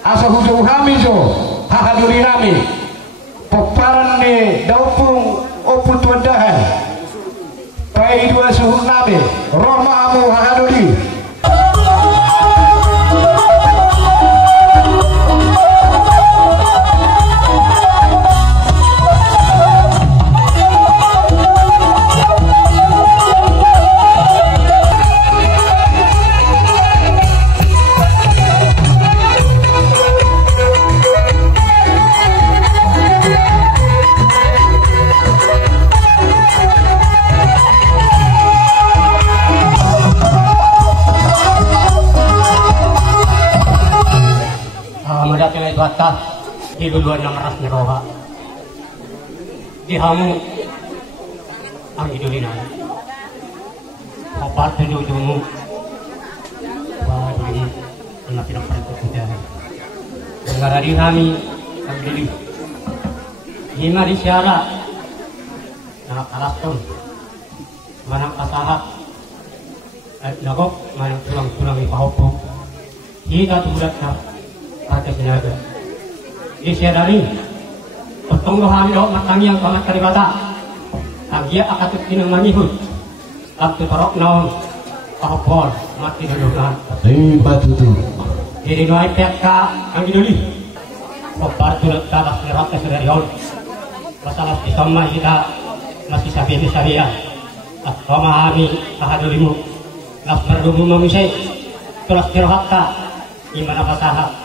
asa hujung kami jo hahaduri nami peparan ni daupung opun tuandahan pai dua suhun nami romamu hahaduri batas di duluan yang meras neroha dihamu ang idulinan opat tujuh-tujuhmu waduh anak tidak pernah kita dengar di kami ang dili hima di syara anak alaston manang kasahat at nagok manang tulang-tulang ipahopo kita tulat na pada sinaga disyadari petunggu hamil matang yang banget karibata agia akatut kinang manihut abtu torok naon kahopor mati duluan batu tu jadi nuai peka ang iduli obar tulat tabas nerak kesudarion masalah isama kita masih sabian at pamahami kahadulimu nas berdumu mamusay tulas kirohakta imana pasahat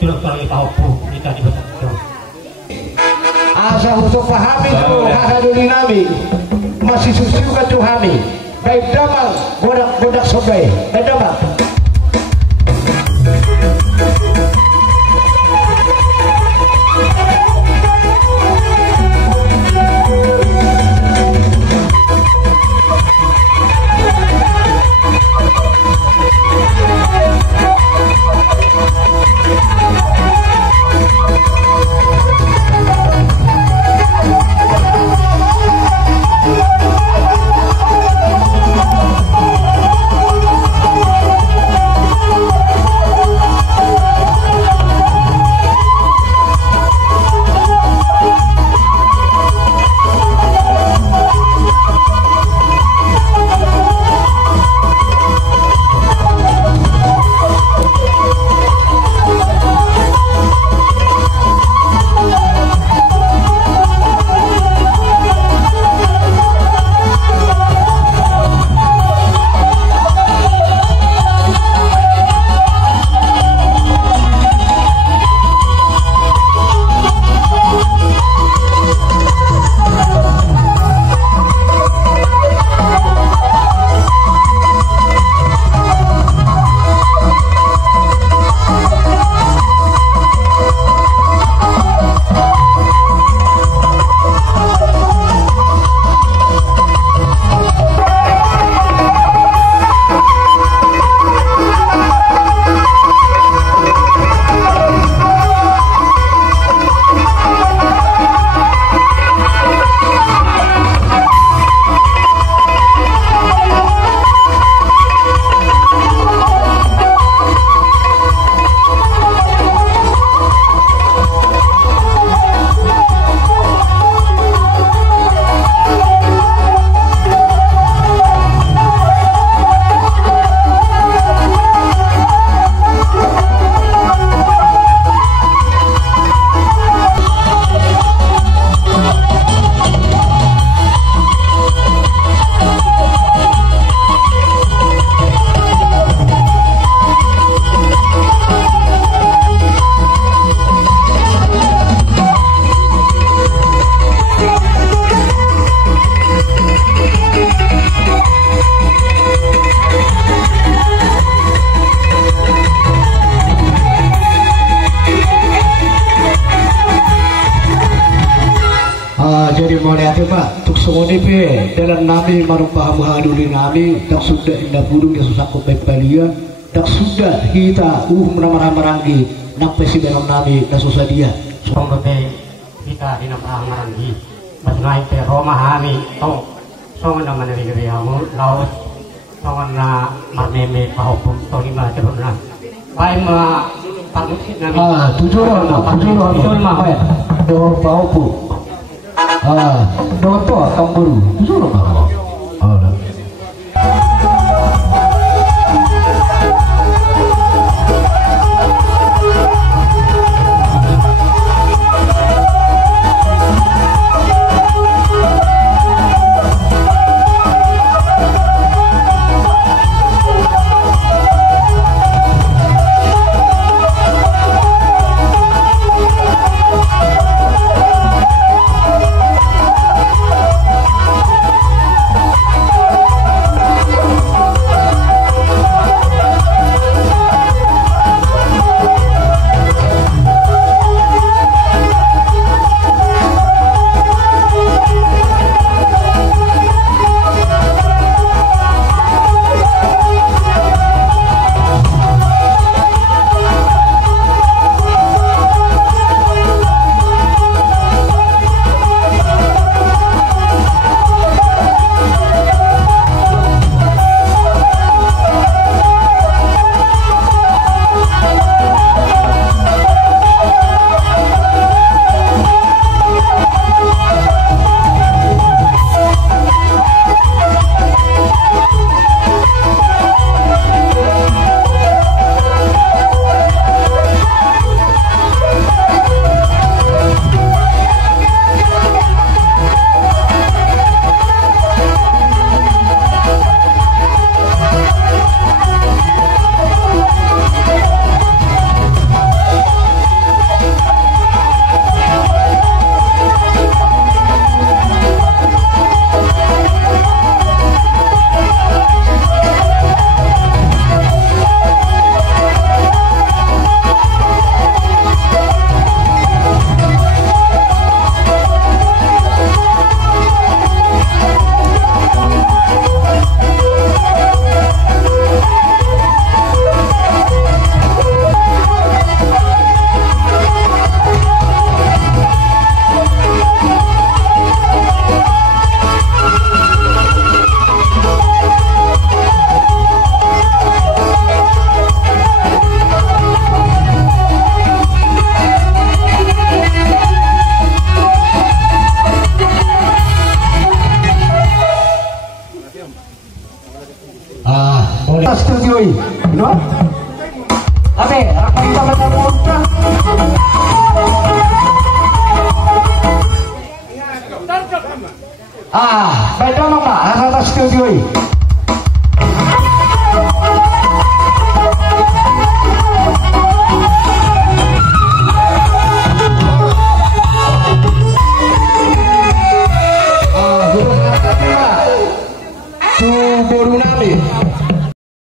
tulog-tulog ipahopo kita di betul. Asa untuk pahami tu hahaduri nami masih susu ka tuhami baik damang bodak-bodak sobai baik damang jadi mulai hati pak tuk songoni pe dalam nami marumpah mahaduli nami tak sudah indah burung yang susah kopai palia tak sudah kita meramah-ramah nak pesi dalam nami tak susah dia songgote kita di meramah-ramah masnai pe Roma hami tong songon na manari hamu laos songon na marmeme pahopum tong lima teruna baik paguksit namin. Tujuh mah do paupu. Do to kamburu. Tujuh mah. Setujui, no? Abe, akan kita bertemu. Baik dong Pak, rasa setujui. Baru nami.